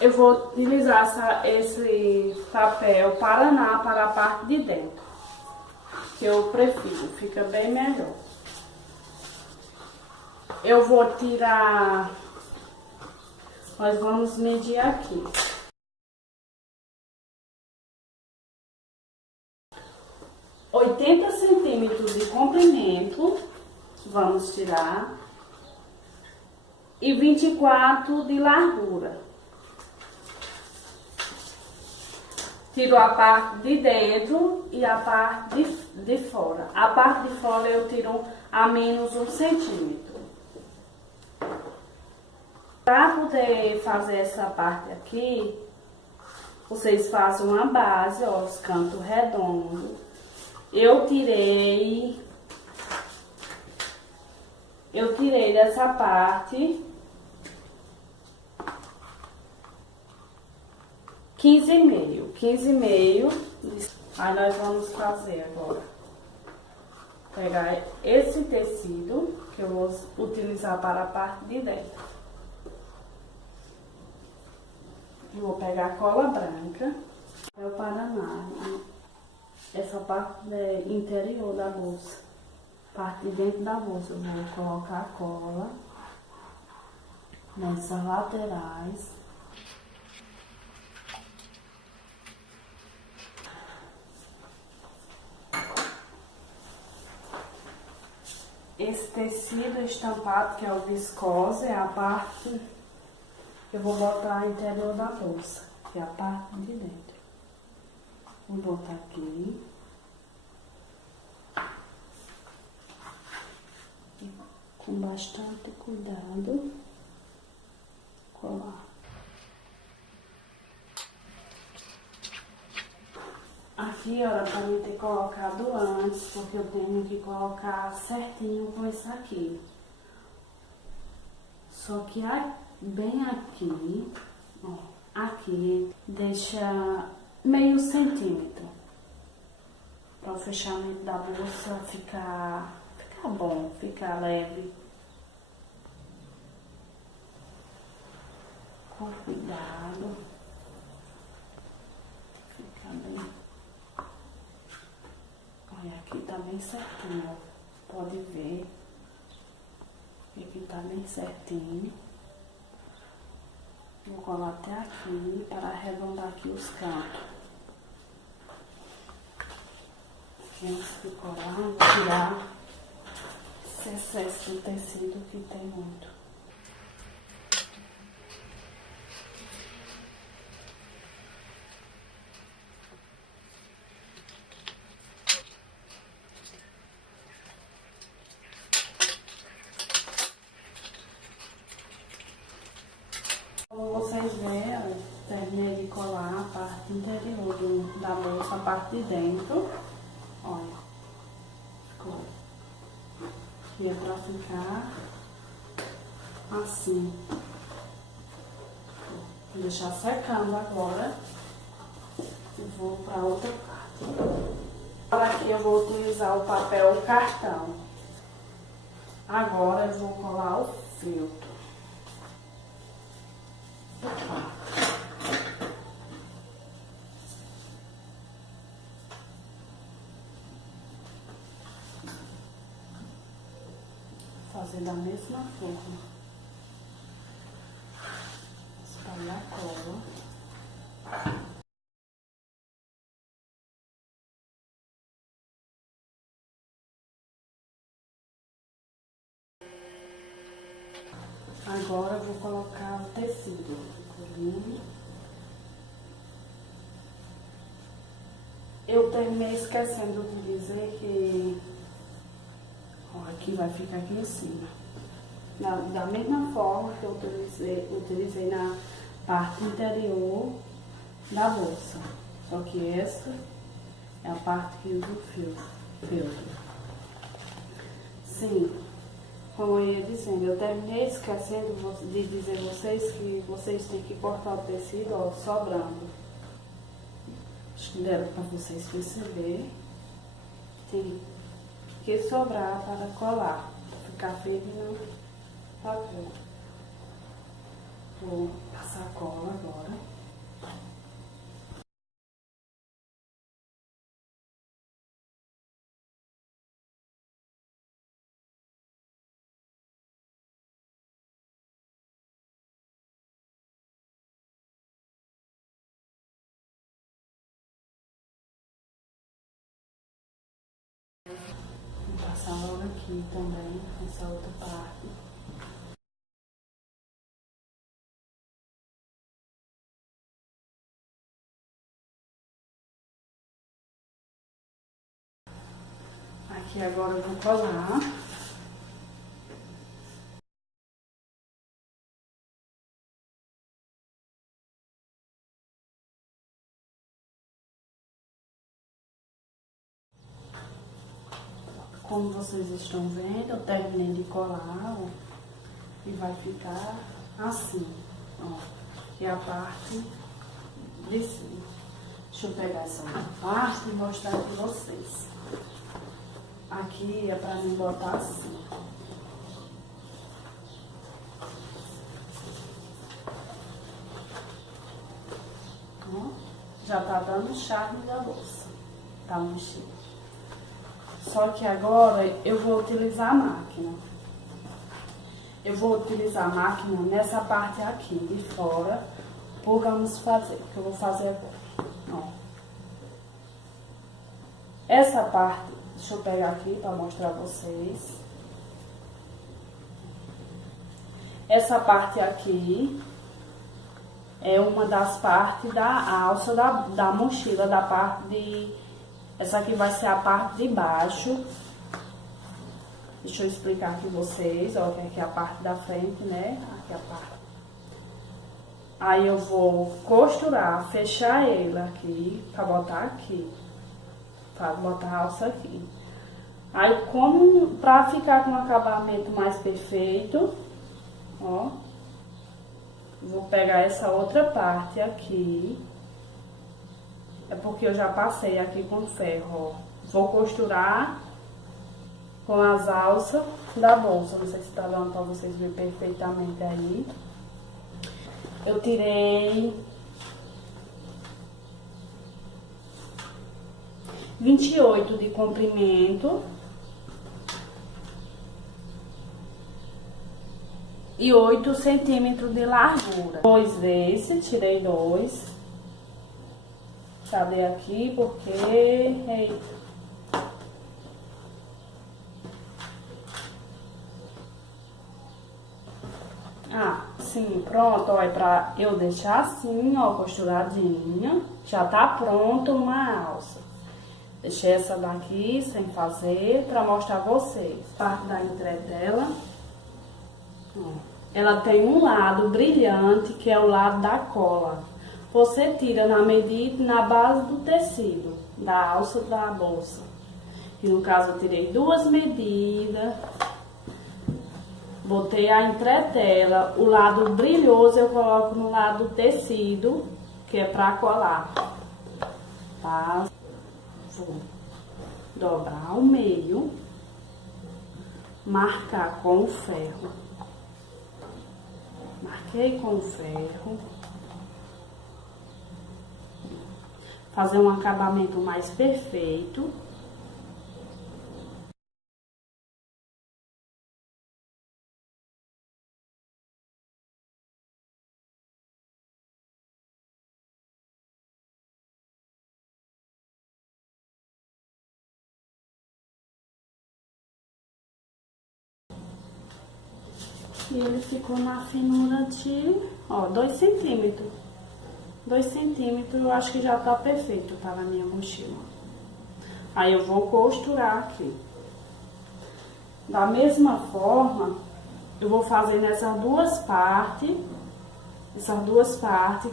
Eu vou utilizar esse papel Paraná para a parte de dentro, que eu prefiro, fica bem melhor. Eu vou tirar, nós vamos medir aqui. 80 centímetros de comprimento, vamos tirar, e 24 de largura. Tiro a parte de dentro e a parte de fora. A parte de fora eu tiro a menos 1 centímetro. Para poder fazer essa parte aqui, vocês fazem uma base, ó, os cantos redondos. Eu tirei dessa parte 15,5. Aí nós vamos fazer agora. Pegar esse tecido que eu vou utilizar para a parte de dentro. Eu vou pegar a cola branca, é o Paraná, essa parte interior da bolsa, parte de dentro da bolsa. Eu vou colocar a cola nessas laterais. Esse tecido estampado, que é o viscose, é a parte que eu vou botar no interior da bolsa, que é a parte de dentro. Vou botar aqui. E com bastante cuidado, colar. Aqui, ó, pra mim ter colocado antes, porque eu tenho que colocar certinho com isso aqui. Só que bem aqui, ó, aqui, deixa meio centímetro. Para o fechamento da bolsa ficar bom, ficar leve. Com cuidado. Fica bem. Olha, aqui tá bem certinho, ó. Pode ver. Aqui tá bem certinho. Vou colar até aqui para arredondar aqui os cantos. Antes de colar, vou tirar esse excesso do tecido que tem muito. Como vocês veem, eu terminei de colar a parte interior da bolsa, a parte de dentro. Olha, ficou. E é pra ficar assim. Vou deixar secando agora. E vou pra outra parte. Agora aqui eu vou utilizar o papel cartão. Agora eu vou colar o filtro. Fazer da mesma forma. Espalhar a cola. Agora eu vou colocar o tecido. Eu terminei esquecendo de dizer que, ó, aqui vai ficar aqui em cima. Da mesma forma que eu utilizei na parte interior da bolsa. Só que essa é a parte que usa o filtro. Sim, como eu ia dizendo, eu terminei esquecendo de dizer a vocês que vocês têm que cortar o tecido, ó, sobrando. Acho que deram para vocês perceberem. Tem que sobrar para colar, para ficar firme no papel. Vou passar a cola agora. Vou passar logo aqui também, essa outra parte. Aqui agora eu vou colar. Como vocês estão vendo, eu terminei de colar, ó, e vai ficar assim, ó. E a parte de cima. Deixa eu pegar essa outra parte e mostrar pra vocês. Aqui é pra mim botar assim. Ó, já tá dando charme da bolsa. Tá no vestido. Só que agora eu vou utilizar a máquina. Eu vou utilizar a máquina nessa parte aqui de fora. Vamos fazer, que eu vou fazer agora. Ó. Essa parte, deixa eu pegar aqui para mostrar a vocês. Essa parte aqui é uma das partes da alça da mochila, da parte de... Essa aqui vai ser a parte de baixo. Deixa eu explicar aqui vocês, ó, que aqui é a parte da frente, né? Aqui é a parte. Aí eu vou costurar, fechar ela aqui, pra botar aqui. Pra botar a alça aqui. Aí, como pra ficar com um acabamento mais perfeito, ó, vou pegar essa outra parte aqui. É porque eu já passei aqui com ferro, ó. Vou costurar com as alças da bolsa. Não sei se tá dando pra vocês verem perfeitamente aí. Eu tirei 28 de comprimento e 8 centímetros de largura. Dois desses, tirei dois. Cadê aqui? Porque... Eita. Ah, sim, pronto, ó, é pra eu deixar assim, ó, costuradinha. Já tá pronto uma alça. Deixei essa daqui sem fazer pra mostrar a vocês. Parte da entredela. Ó, ela tem um lado brilhante, que é o lado da cola. Você tira na medida, na base do tecido, da alça da bolsa. E no caso eu tirei duas medidas. Botei a entretela, o lado brilhoso eu coloco no lado do tecido, que é pra colar. Tá? Vou dobrar ao meio, marcar com o ferro. Marquei com o ferro. Fazer um acabamento mais perfeito. E ele ficou na finura de, ó, 2 centímetros. 2 centímetros, eu acho que já tá perfeito, tá na minha mochila. Aí eu vou costurar aqui. Da mesma forma, eu vou fazer nessas duas partes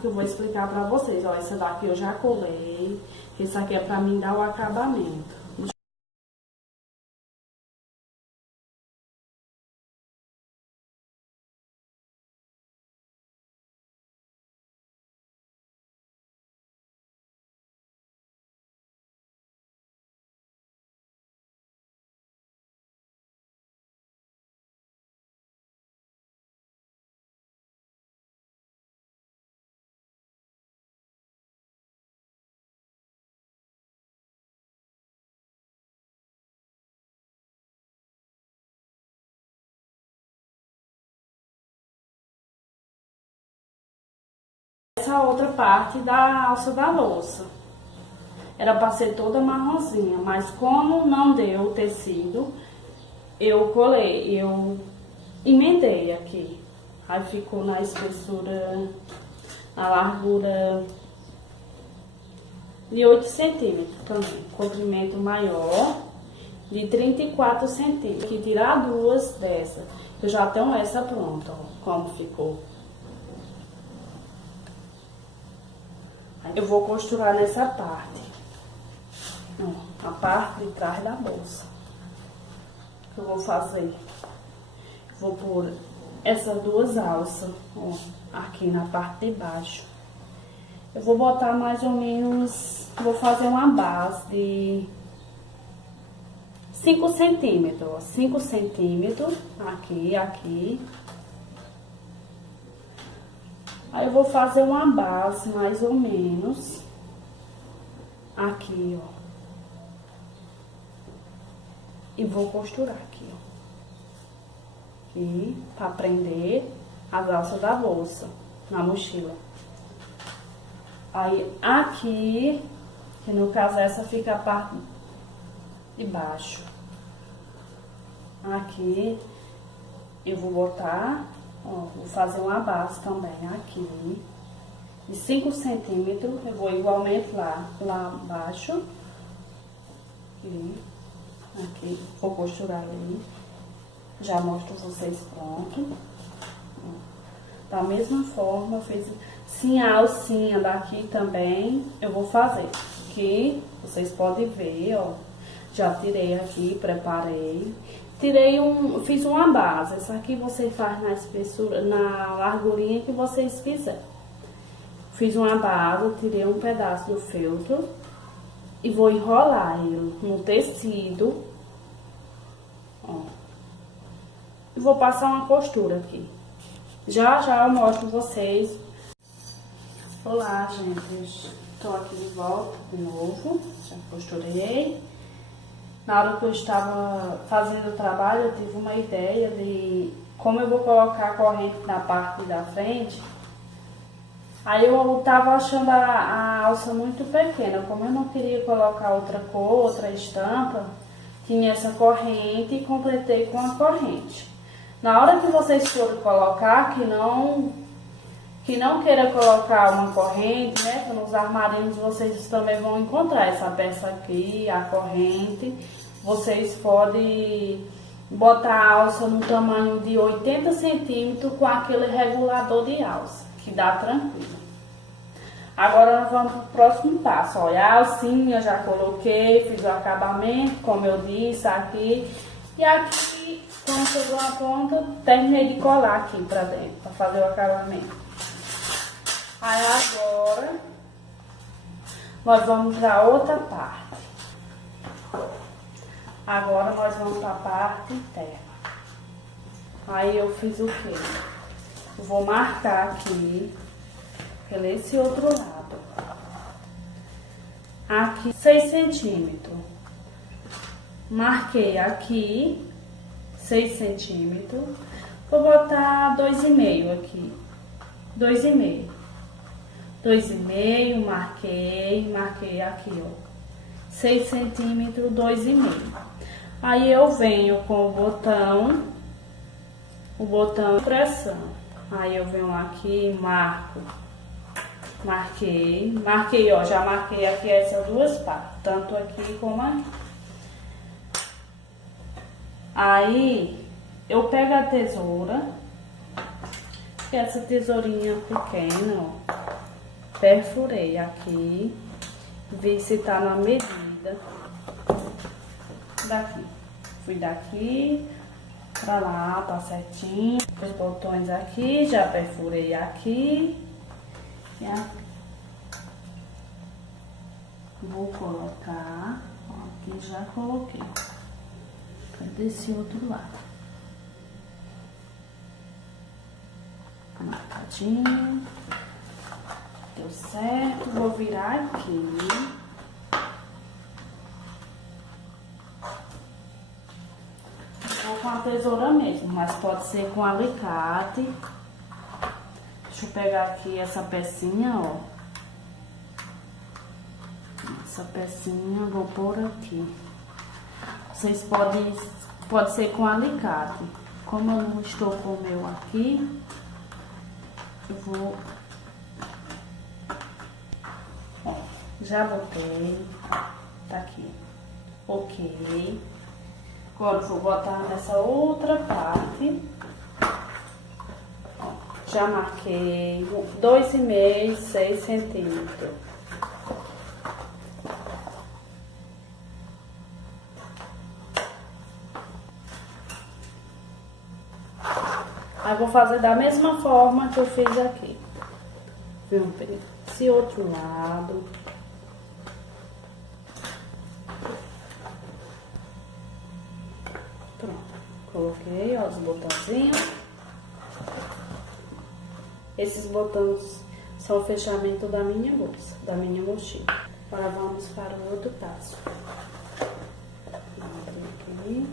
que eu vou explicar pra vocês. Ó, essa daqui eu já colei, essa aqui é pra mim dar o acabamento. essa outra parte da alça da louça. Era para ser toda marronzinha, mas como não deu o tecido, eu emendei aqui. Aí ficou na espessura, na largura de 8 centímetros também. Comprimento maior de 34 centímetros. Aqui tirar duas dessa. Eu já tenho essa pronta, ó, como ficou. Eu vou costurar nessa parte. Ó, a parte de trás da bolsa. Que eu vou fazer. Vou pôr essas duas alças, ó, aqui na parte de baixo. Eu vou botar mais ou menos, vou fazer uma base de 5 centímetros, ó, 5 centímetros, aqui. Aí eu vou fazer uma base mais ou menos aqui, ó. E vou costurar aqui, ó. Aqui, pra prender as alças da bolsa, na mochila. Aí, aqui, que no caso essa fica a parte de baixo. Aqui, eu vou botar, ó, vou fazer uma base também aqui. De 5 centímetros, eu vou igualmente lá abaixo. Aqui, vou costurar ali. Já mostro vocês pronto. Da mesma forma, eu fiz sim a alcinha daqui também. Eu vou fazer. Aqui, vocês podem ver, ó. Já tirei aqui, preparei. Fiz uma base. Essa aqui você faz na espessura, na largurinha que vocês quiserem. Fiz uma base, tirei um pedaço do feltro e vou enrolar ele no tecido, ó. E vou passar uma costura aqui. Já eu mostro vocês. Olá, gente. Estou aqui de volta de novo. Já costurei. Na hora que eu estava fazendo o trabalho, eu tive uma ideia de como eu vou colocar a corrente na parte da frente. Aí eu tava achando a alça muito pequena. Como eu não queria colocar outra cor, outra estampa, tinha essa corrente e completei com a corrente. Na hora que vocês forem colocar, que não queira colocar uma corrente, né? Nos armarinhos vocês também vão encontrar essa peça aqui, a corrente. Vocês podem botar a alça no tamanho de 80 centímetros com aquele regulador de alça, que dá tranquilo. Agora nós vamos para o próximo passo. Olha, a alcinha já coloquei, fiz o acabamento, como eu disse, aqui. E aqui, quando chegou a ponta, terminei de colar aqui pra dentro, pra fazer o acabamento. Aí agora, nós vamos para outra parte. Agora nós vamos para a parte interna. Aí eu fiz o quê? Eu vou marcar aqui, pelo esse outro lado. Aqui 6 centímetros. Marquei aqui 6 centímetros. Vou botar 2,5 aqui. 2,5. 2,5, marquei aqui, ó. 6 centímetros, 2,5. Aí eu venho com o botão de pressão. Aí eu venho aqui, marquei, ó, já marquei aqui essas duas partes, tanto aqui como aqui. Aí eu pego a tesoura, que é essa tesourinha pequena, ó, perfurei aqui, vi se tá na medida daqui. Fui daqui pra lá, tá certinho. Os botões aqui, já perfurei aqui. E aqui. Vou colocar, ó, aqui já coloquei. Desse outro lado. Marcadinho. Deu certo. Vou virar aqui. Vou com a tesoura mesmo, mas pode ser com alicate. Deixa eu pegar aqui essa pecinha, ó. Essa pecinha eu vou pôr aqui. Vocês pode ser com alicate. Como eu não estou com o meu aqui, eu vou... Ó, já botei. Tá aqui. Ok. Agora eu vou botar nessa outra parte. Ó, já marquei 2,5, 6 centímetros. Aí vou fazer da mesma forma que eu fiz aqui. Vou pegar esse outro lado. Pronto. Coloquei, ó, os botãozinhos. Esses botões são o fechamento da minha bolsa, da minha mochila. Agora vamos para o outro passo. Vou abrir aqui.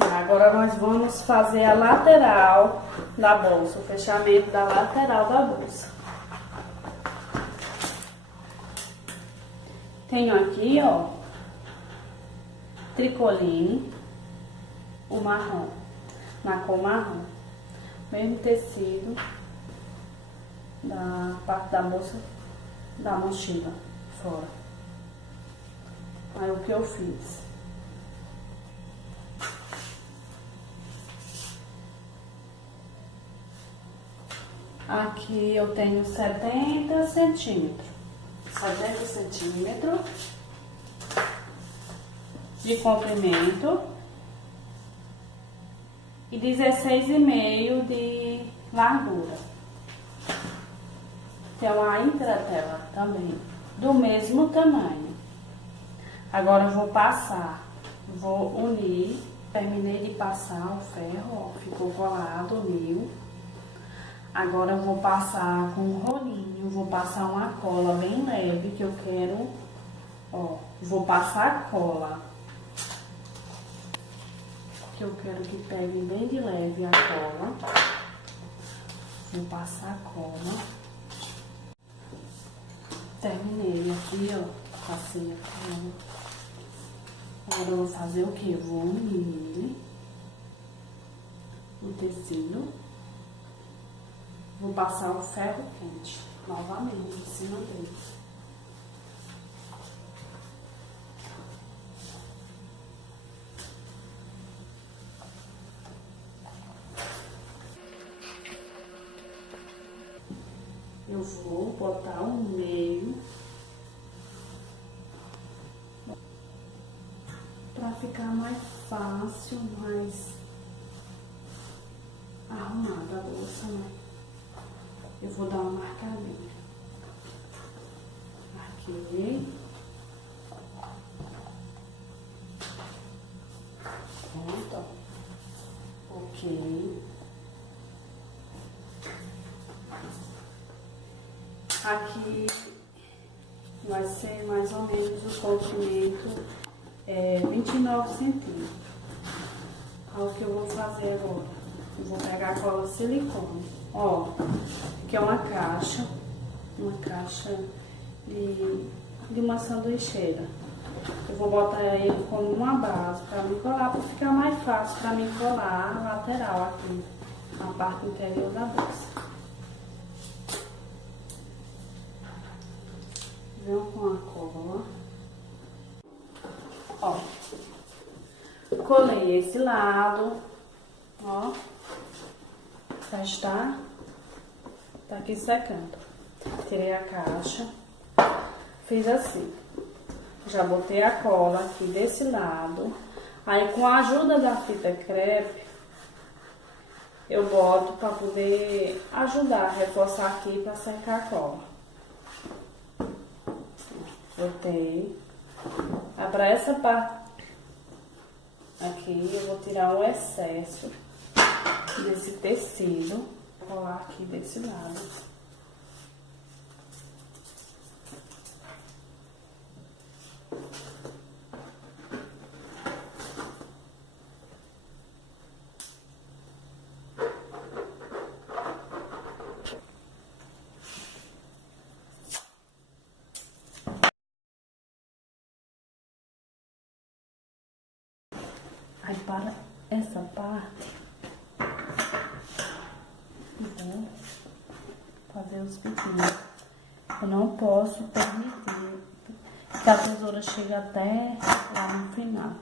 Agora nós vamos fazer a lateral da bolsa, o fechamento da lateral da bolsa. Tenho aqui, ó, tricoline, o marrom, na cor marrom. Mesmo tecido da parte da bolsa, da mochila, fora. Aí o que eu fiz? Aqui eu tenho 70 centímetros. 70 centímetros de comprimento e 16,5 de largura. Tem uma entretela também, do mesmo tamanho. Agora eu vou passar, vou unir. Terminei de passar o ferro, ó, ficou colado o meu. Agora eu vou passar com um rolinho, vou passar uma cola bem leve que eu quero, ó, vou passar a cola. Que eu quero que pegue bem de leve a cola. Vou passar a cola. Terminei aqui, ó, passei a cola. Agora eu vou fazer o que? Eu vou unir ele, o tecido. Vou passar o ferro quente novamente em cima dele. Eu vou botar o meio para ficar mais fácil, mais arrumada a bolsa, né? Eu vou dar uma marcadinha. Marquei. Pronto. Ok. Aqui vai ser mais ou menos o comprimento 29 centímetros. Olha o que eu vou fazer agora. Eu vou pegar a cola silicone. Ó, que é uma caixa de uma sanduicheira. Eu vou botar ele como uma base para me colar, para ficar mais fácil para mim colar a lateral aqui, na parte interior da bolsa. Venho com a cola. Ó, colei esse lado, ó, já está. Tá aqui secando. Tirei a caixa. Fiz assim. Já botei a cola aqui desse lado. Aí com a ajuda da fita crepe, eu boto pra poder ajudar, reforçar aqui pra secar a cola. Botei. Aí pra essa parte aqui eu vou tirar o excesso desse tecido. Vou colar aqui desse lado. para essa parte, vou fazer os biquinhos. Eu não posso permitir que a tesoura chegue até lá no final.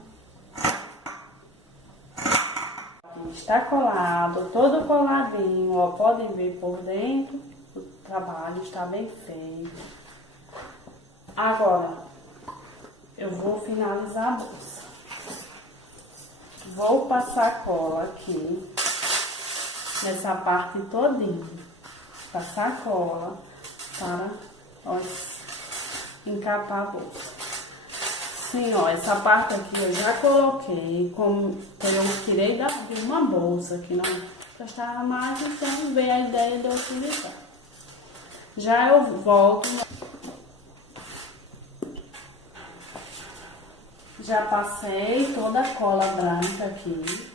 Está colado, todo coladinho, ó, podem ver por dentro, o trabalho está bem feito. Agora, eu vou finalizar a bolsa. Vou passar cola aqui, nessa parte todinha. Passar cola para, ó, encapar a bolsa. Sim, ó, essa parte aqui eu já coloquei, como eu tirei de uma bolsa que não prestava mais, então veio a ideia de eu utilizar. Já eu volto. Já passei toda a cola branca aqui.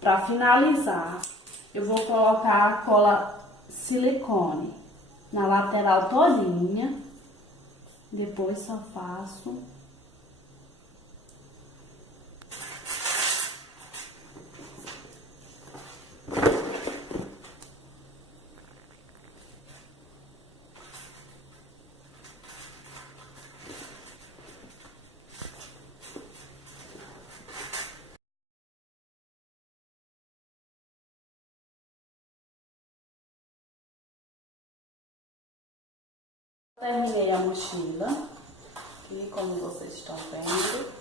Para finalizar, eu vou colocar a cola silicone na lateral todinha. Depois só faço terminei a mochila, aqui como vocês estão vendo.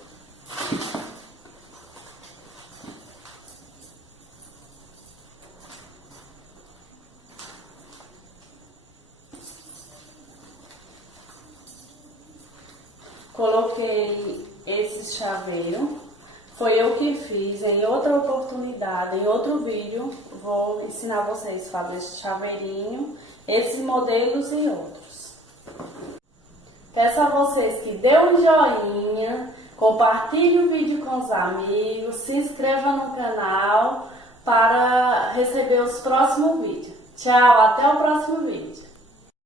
Coloquei esse chaveiro, foi eu que fiz, em outra oportunidade, em outro vídeo, vou ensinar vocês a fazer esse chaveirinho, esses modelos e outros. Peço a vocês que dê um joinha, compartilhe o vídeo com os amigos, se inscreva no canal para receber os próximos vídeos. Tchau, até o próximo vídeo.